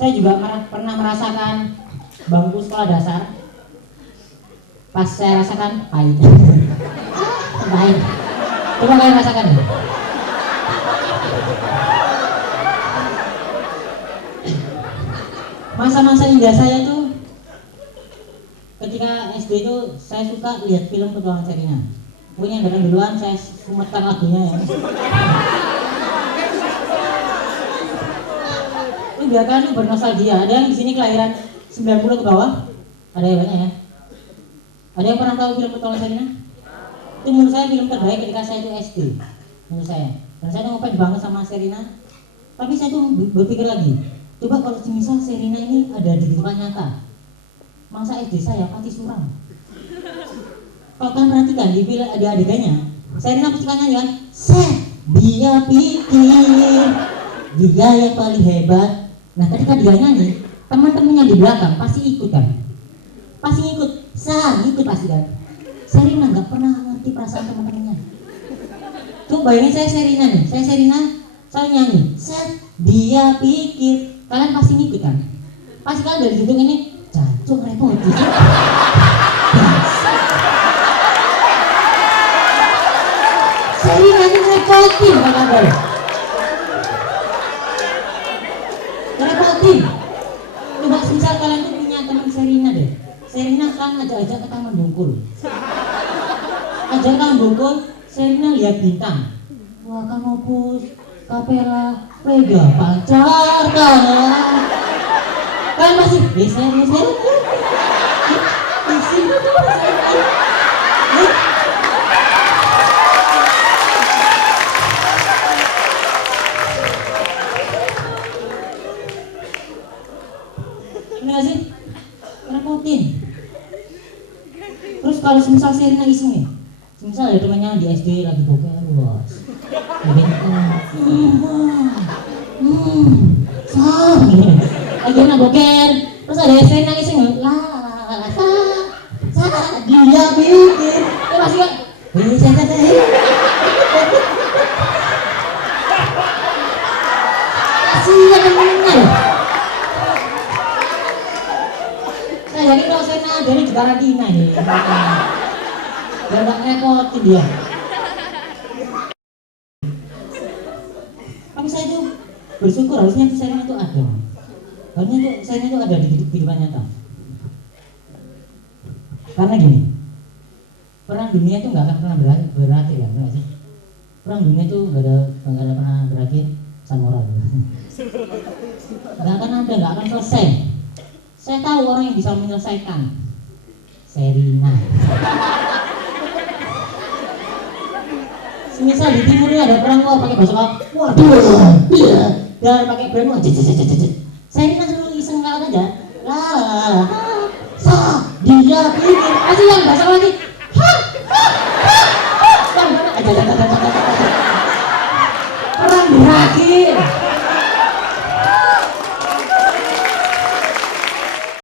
Saya juga pernah merasakan bangku sekolah dasar. Pas saya rasakan pahit. Pahit. Coba kalian rasakan. Masa-masa indah saya tuh ketika SD itu saya suka lihat film Petualangan Sherina. Pokoknya yang datang duluan saya sumetkan lagunya ya. Ini biar kalian bernostalgia. Ada yang di sini kelahiran 90 ke bawah? Ada yang banyak ya? Ada yang pernah tahu film Petualangan Sherina? Itu menurut saya film terbaik ketika saya itu SD. Menurut saya. Dan saya tuh ngefans banget sama Sherina. Tapi saya tuh berpikir lagi, coba kalau misal Sherina ini ada di kehidupan nyata, masa SD saya pasti suram. Kalau kalian perhatikan di film ada adegannya, Sherina pasti kan nyanyi kan, dia pikir dia yang paling hebat. Nah ketika dia nyanyi, teman-temannya di belakang pasti ikut kan, pasti ikut, ikut pasti kan. Sherina nggak pernah ngerti perasaan teman-temannya. Tuh bayangin saya Sherina nih, saya nyanyi, dia pikir, kalian pasti ngikut kan? Pasti kalian dari gedung ini, jancuk repot. Sherina ini repotin apa kabar? Repotin. Coba misal kalian tuh punya teman Sherina deh. Sherina kan ajak-ajak ke Taman Bungkul. Ajak Taman Bungkul, Sherina lihat bintang. Wah kan opus, kapela, vega, pacar kalah. Kan masih geser. Ini gak sih? Repotin. Terus kalau semisal Sherina iseng nih, semisal ada temannya di SD lagi boker, wah, lagi enak boker, terus ada Sherina iseng, dia pikir, ya pasti kan, kasihan temennya. Nah jadi kalau Sherina dari di karantina nih, biar gak ngerepotin dia. Tapi saya tuh bersyukur harusnya Sherina itu ada. Harusnya tuh Sherina itu ada di kehidupan nyata. Karena gini, perang dunia itu nggak akan pernah berakhir ya, benar sih? Perang dunia itu nggak ada pernah berakhir sama orang. Nggak akan selesai. Saya tahu orang yang bisa menyelesaikan. Sherina. Semisal di timur ini ada perang pakai bahasa kau, waduh, dan pakai brand aja. Sherina suruh iseng lawan aja. Dia pikir, asli yang bahasa lagi. Perang berakhir.